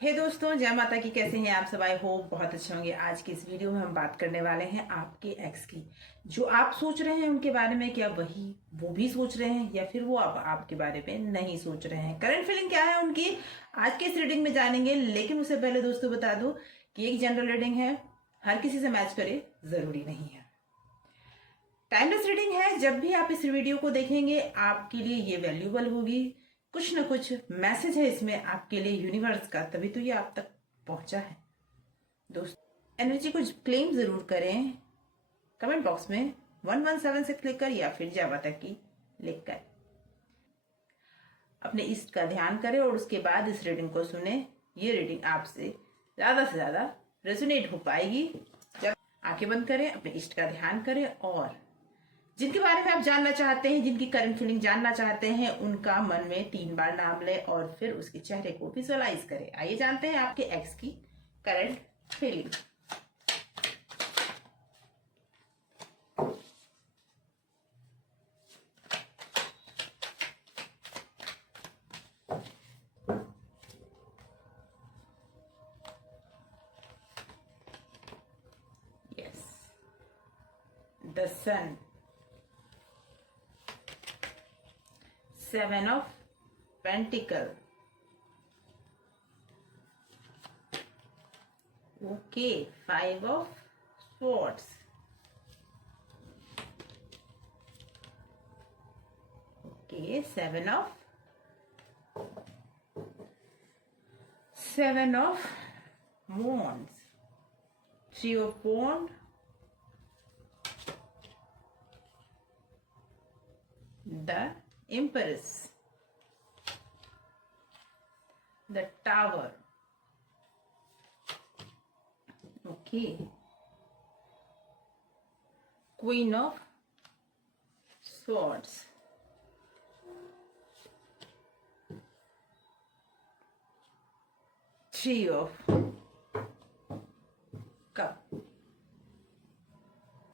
हे दोस्तों, जय माता की। कैसे हैं आप सब? आई होप बहुत अच्छे होंगे। आज की इस वीडियो में हम बात करने वाले हैं आपके एक्स की। जो आप सोच रहे हैं उनके बारे में, क्या वही वो भी सोच रहे हैं या फिर वो आपके बारे में नहीं सोच रहे हैं? करंट फीलिंग क्या है उनकी, आज की इस रीडिंग में जानेंगे। लेकिन उससे पहले दोस्तों बता दूं कि एक जनरल रीडिंग है, हर किसी से मैच करे जरूरी नहीं है। टाइमलेस रीडिंग है। जब भी आप इस वीडियो को देखेंगे आपके लिए ये वैल्यूबल होगी। कुछ ना कुछ मैसेज है इसमें आपके लिए यूनिवर्स का, तभी तो ये आप तक पहुंचा है। दोस्त एनर्जी को क्लेम जरूर करें कमेंट बॉक्स में 117 से क्लिक कर या फिर जावा तक की लिख कर। अपने इष्ट का ध्यान करें और उसके बाद इस रीडिंग को सुने। ये रीडिंग आपसे ज्यादा से ज्यादा रेजोनेट हो पाएगी जब आंखें बंद करें, अपने इष्ट का ध्यान करें और जिनके बारे में आप जानना चाहते हैं, जिनकी करंट फीलिंग जानना चाहते हैं, उनका मन में 3 बार नाम लें और फिर उसके चेहरे को विजुअलाइज करें। आइए जानते हैं आपके एक्स की current feeling. Yes, the sun, 7 of Pentacle. Okay, 5 of Swords. Okay, 7 of Wands, 3 of Wands, the Empress, the Tower. Okay, Queen of Swords, Three of Cup.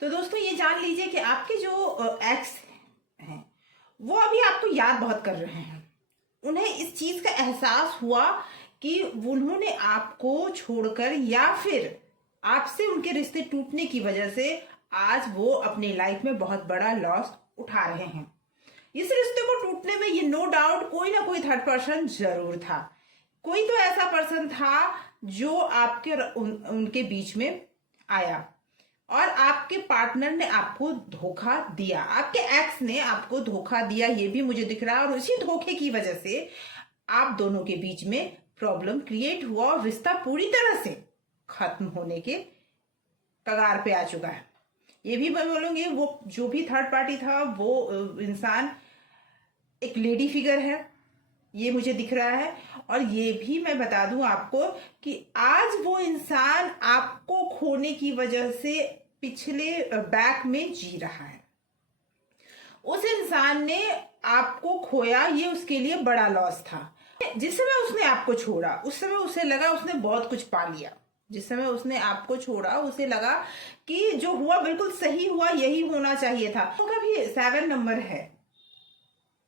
तो दोस्तों ये जान लीजिए कि आपके जो एक्स हैं वो अभी आपको याद बहुत कर रहे हैं। उन्हें इस चीज का एहसास हुआ कि उन्होंने आपको छोड़कर या फिर आपसे उनके रिश्ते टूटने की वजह से आज वो अपनी लाइफ में बहुत बड़ा लॉस उठा रहे हैं। इस रिश्ते को टूटने में ये नो डाउट कोई ना कोई थर्ड पर्सन जरूर था। कोई तो ऐसा पर्सन था जो आपके उनके बीच में आया और आपके पार्टनर ने आपको धोखा दिया, आपके एक्स ने आपको धोखा दिया, ये भी मुझे दिख रहा है। और उसी धोखे की वजह से आप दोनों के बीच में प्रॉब्लम क्रिएट हुआ और रिश्ता पूरी तरह से खत्म होने के कगार पे आ चुका है। ये भी मैं बोलूंगी वो जो भी थर्ड पार्टी था वो इंसान एक लेडी फिगर है, ये मुझे दिख रहा है। और ये भी मैं बता दूं आपको कि आज वो इंसान आपको खोने की वजह से पिछले बैक में जी रहा है। उस इंसान ने आपको खोया, ये उसके लिए बड़ा लॉस था। जिस समय उसने आपको छोड़ा उस समय उसे लगा उसने बहुत कुछ पा लिया। जिस समय उसने आपको छोड़ा उसे लगा कि जो हुआ बिल्कुल सही हुआ, यही होना चाहिए था। उनका भी 7 नंबर है,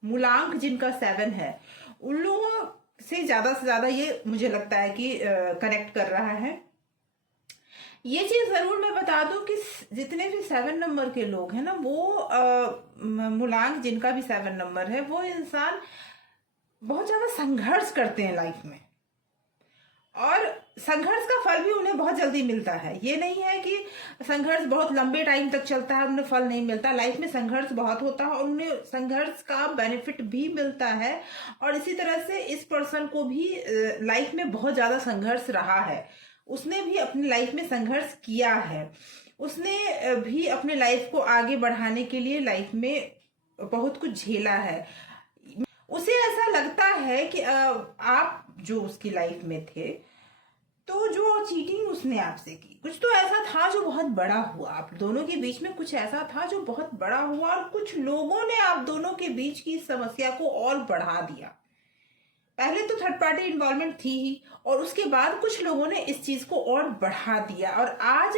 मूलांक जिनका 7 है, उन लोगों से ज्यादा ये मुझे लगता है कि कनेक्ट कर रहा है। ये चीज जरूर मैं बता दूं कि जितने भी 7 नंबर के लोग हैं ना, वो मूलांक जिनका भी 7 नंबर है, वो इंसान बहुत ज्यादा संघर्ष करते हैं लाइफ में और संघर्ष का फल भी उन्हें बहुत जल्दी मिलता है। ये नहीं है कि संघर्ष बहुत लंबे टाइम तक चलता है, उन्हें फल नहीं मिलता। लाइफ में संघर्ष बहुत होता है और उन्हें संघर्ष का बेनिफिट भी मिलता है। और इसी तरह से इस पर्सन को भी लाइफ में बहुत ज्यादा संघर्ष रहा है। उसने भी अपनी लाइफ में संघर्ष किया है। उसने भी अपने लाइफ को आगे बढ़ाने के लिए लाइफ में बहुत कुछ झेला है। उसे ऐसा लगता है कि आप जो उसकी लाइफ में थे, तो जो चीटिंग उसने आपसे की, कुछ तो ऐसा था जो बहुत बड़ा हुआ। आप दोनों के बीच में कुछ ऐसा था जो बहुत बड़ा हुआ और कुछ लोगों ने आप दोनों के बीच की समस्या को और बढ़ा दिया। पहले तो थर्ड पार्टी इन्वॉल्वमेंट थी ही और उसके बाद कुछ लोगों ने इस चीज को और बढ़ा दिया। और आज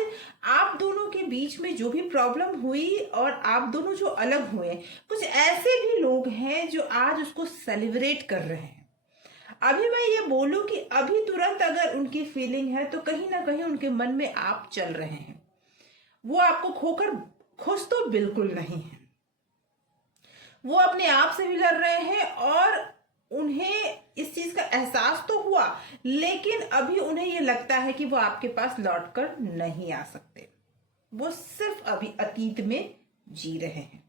आप दोनों के बीच में जो भी प्रॉब्लम हुई और आप दोनों जो अलग हुए, कुछ ऐसे भी लोग हैं जो आज उसको सेलिब्रेट कर रहे हैं। अभी मैं ये बोलूं कि अभी तुरंत अगर उनकी फीलिंग है तो कहीं ना कहीं उनके मन में आप चल रहे हैं। वो आपको खोकर खुश तो बिल्कुल नहीं है। वो अपने आप से भी लड़ रहे हैं और उन्हें इस चीज का एहसास तो हुआ, लेकिन अभी उन्हें ये लगता है कि वो आपके पास लौट कर नहीं आ सकते। वो सिर्फ अभी अतीत में जी रहे हैं।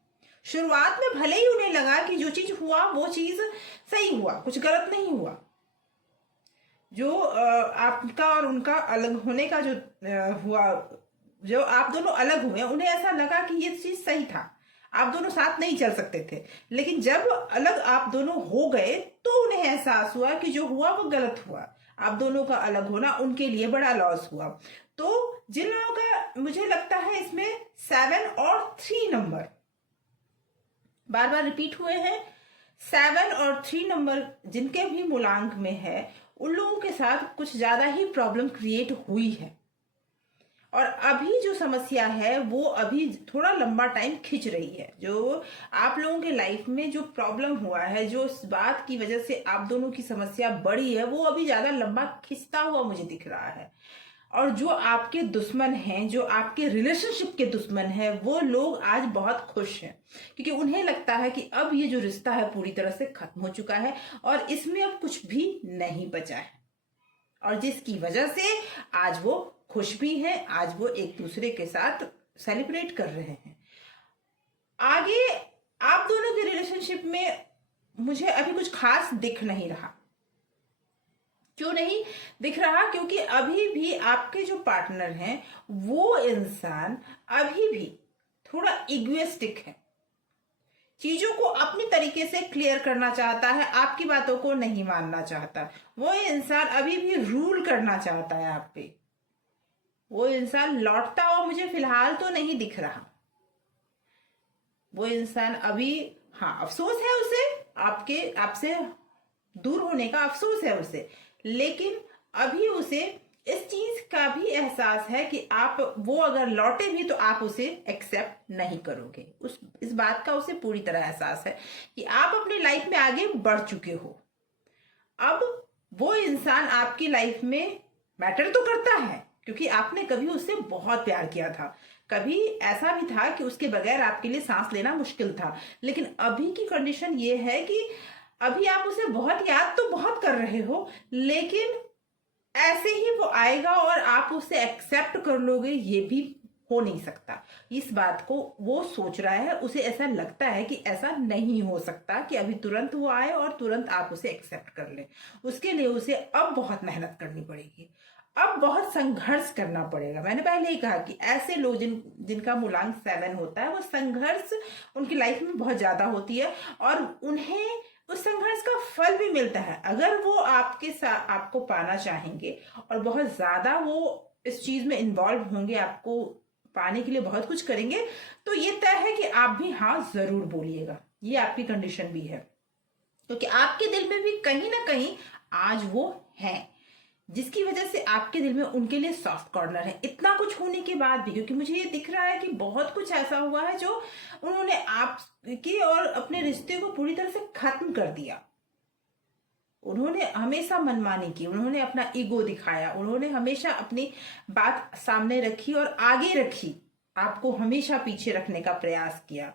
शुरुआत में भले ही उन्हें लगा कि जो चीज हुआ वो चीज सही हुआ, कुछ गलत नहीं हुआ। जो आपका और उनका अलग होने का जो हुआ, जो आप दोनों अलग हुए, उन्हें ऐसा लगा कि ये चीज सही था, आप दोनों साथ नहीं चल सकते थे। लेकिन जब अलग आप दोनों हो गए तो उन्हें एहसास हुआ कि जो हुआ वो गलत हुआ। आप दोनों का अलग होना उनके लिए बड़ा लॉस हुआ। तो जिन लोगों का मुझे लगता है इसमें 7 और 3 नंबर बार बार रिपीट हुए हैं, 7 और 3 नंबर जिनके भी मूलांक में है, उन लोगों के साथ कुछ ज्यादा ही प्रॉब्लम क्रिएट हुई है। और अभी जो समस्या है वो अभी थोड़ा लंबा टाइम खिंच रही है। जो आप लोगों के लाइफ में जो प्रॉब्लम हुआ है, जो इस बात की वजह से आप दोनों की समस्या बढ़ी है, वो अभी ज्यादा लंबा खिंचता हुआ मुझे दिख रहा है। और जो आपके दुश्मन हैं, जो आपके रिलेशनशिप के दुश्मन हैं, वो लोग आज बहुत खुश हैं, क्योंकि उन्हें लगता है कि अब ये जो रिश्ता है पूरी तरह से खत्म हो चुका है और इसमें अब कुछ भी नहीं बचा है। और जिसकी वजह से आज वो खुश भी हैं, आज वो एक दूसरे के साथ सेलिब्रेट कर रहे हैं। आगे आप दोनों के रिलेशनशिप में मुझे अभी कुछ खास दिख नहीं रहा। क्यों नहीं दिख रहा? क्योंकि अभी भी आपके जो पार्टनर हैं वो इंसान अभी भी थोड़ा इगोइस्टिक है, चीजों को अपनी तरीके से क्लियर करना चाहता है, आपकी बातों को नहीं मानना चाहता। वो इंसान अभी भी रूल करना चाहता है आप पे। वो इंसान लौटता हुआ मुझे फिलहाल तो नहीं दिख रहा। वो इंसान अभी, हाँ, अफसोस है उसे, आपसे दूर होने का अफसोस है उसे, लेकिन अभी उसे इस चीज का भी एहसास है कि वो अगर लौटे भी तो आप उसे एक्सेप्ट नहीं करोगे। इस बात का उसे पूरी तरह एहसास है कि आप अपनी लाइफ में आगे बढ़ चुके हो। अब वो इंसान आपकी लाइफ में मैटर तो करता है, क्योंकि आपने कभी उससे बहुत प्यार किया था, कभी ऐसा भी था कि उसके बगैर आपके लिए सांस लेना मुश्किल था। लेकिन अभी की कंडीशन ये है कि अभी आप उसे बहुत याद तो बहुत कर रहे हो, लेकिन ऐसे ही वो आएगा और आप उसे एक्सेप्ट कर लोगे, ये भी हो नहीं सकता। इस बात को वो सोच रहा है, उसे ऐसा लगता है कि ऐसा नहीं हो सकता कि अभी तुरंत वो आए और तुरंत आप उसे एक्सेप्ट कर ले। उसके लिए उसे अब बहुत मेहनत करनी पड़ेगी, अब बहुत संघर्ष करना पड़ेगा। मैंने पहले ही कहा कि ऐसे लोग जिनका मूलांक 7 होता है, वो संघर्ष उनकी लाइफ में बहुत ज्यादा होती है और उन्हें उस संघर्ष का फल भी मिलता है। अगर वो आपके साथ आपको पाना चाहेंगे और बहुत ज्यादा वो इस चीज में इन्वॉल्व होंगे, आपको पाने के लिए बहुत कुछ करेंगे, तो ये तय है कि आप भी हाँ जरूर बोलिएगा। ये आपकी कंडीशन भी है, क्योंकि आपके दिल में भी कहीं ना कहीं आज वो है, जिसकी वजह से आपके दिल में उनके लिए सॉफ्ट कॉर्नर है। इतना कुछ होने के बाद भी, क्योंकि मुझे ये दिख रहा है कि बहुत कुछ ऐसा हुआ है जो उन्होंने आपके और अपने रिश्ते को पूरी तरह से खत्म कर दिया। उन्होंने हमेशा मनमानी की, उन्होंने अपना ईगो दिखाया, उन्होंने हमेशा अपनी बात सामने रखी और आगे रखी, आपको हमेशा पीछे रखने का प्रयास किया।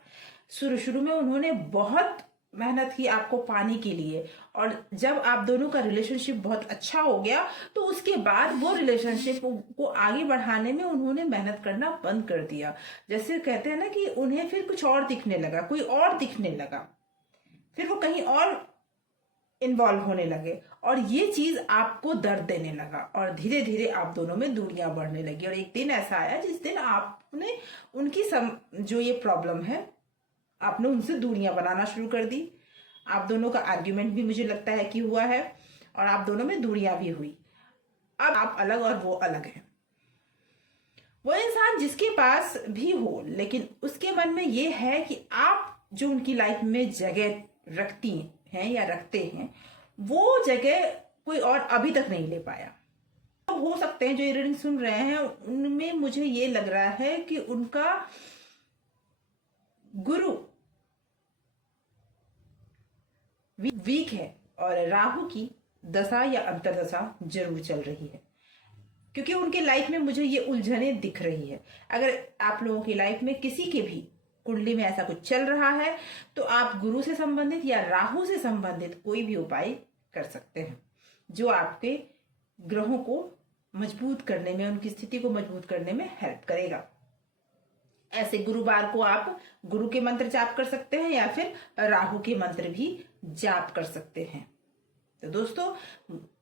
शुरू शुरू में उन्होंने बहुत मेहनत की आपको पाने के लिए, और जब आप दोनों का रिलेशनशिप बहुत अच्छा हो गया तो उसके बाद वो रिलेशनशिप को आगे बढ़ाने में उन्होंने मेहनत करना बंद कर दिया। जैसे कहते हैं ना कि उन्हें फिर कुछ और दिखने लगा, कोई और दिखने लगा, फिर वो कहीं और इन्वॉल्व होने लगे और ये चीज आपको दर्द देने लगा और धीरे धीरे आप दोनों में दूरियां बढ़ने लगी। और एक दिन ऐसा आया जिस दिन आपने उनकी जो ये प्रॉब्लम है, आपने उनसे दूरियां बनाना शुरू कर दी। आप दोनों का आर्ग्यूमेंट भी मुझे लगता है कि हुआ है और आप दोनों में दूरियां भी हुई। अब आप अलग और वो अलग हैं। वो इंसान जिसके पास भी हो, लेकिन उसके मन में ये है कि आप जो उनकी लाइफ में जगह रखती हैं या रखते हैं, वो जगह कोई और अभी तक नहीं ले पाया। तो हो सकते हैं जो ये रीडिंग सुन रहे हैं उनमें मुझे ये लग रहा है कि उनका गुरु वीक है और राहु की दशा या अंतरदशा जरूर चल रही है, क्योंकि उनके लाइफ में मुझे ये उलझने दिख रही है। अगर आप लोगों की लाइफ में किसी के भी कुंडली में ऐसा कुछ चल रहा है तो आप गुरु से संबंधित या राहु से संबंधित कोई भी उपाय कर सकते हैं जो आपके ग्रहों को मजबूत करने में, उनकी स्थिति को मजबूत करने में हेल्प करेगा। ऐसे गुरुवार को आप गुरु के मंत्र जाप कर सकते हैं या फिर राहु के मंत्र भी जाप कर सकते हैं। तो दोस्तों,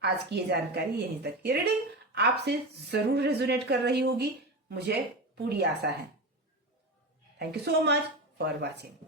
आज की ये जानकारी, यहीं तक की रीडिंग आपसे जरूर रेजोनेट कर रही होगी, मुझे पूरी आशा है। Thank you so much for watching.